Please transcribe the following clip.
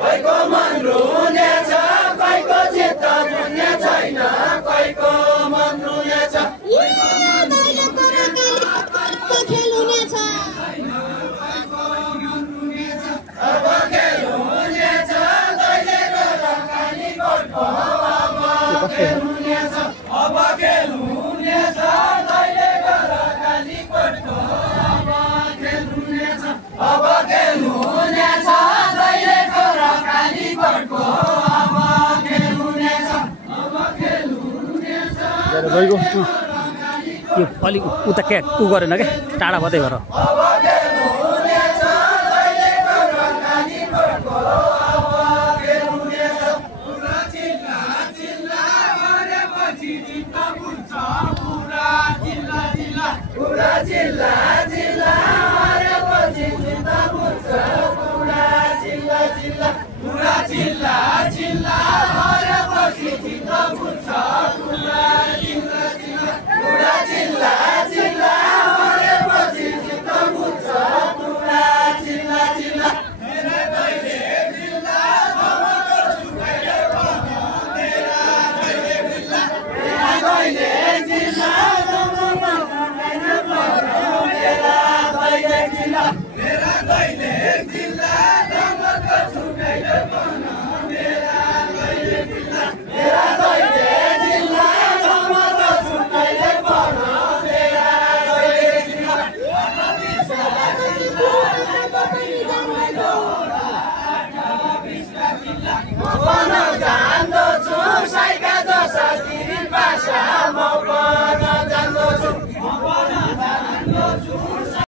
कैको मन रुनेछ कैको चित्त बुझ्ने छैन कैको मन रुनेछ अब खेल हुनेछ दैलेको र कालीकोटको अब खेल हुनेछ अब खेल हुनेछ दैलेको र कालीकोटको अब खेल हुनेछ अब खेल हुनेछ दैलेको र कालीकोटको अब खेल हुनेछ अब खेल हुनेछ गएको त्यो अलिक उता क्या उ गरेन क्या टाढा मात्रै भएर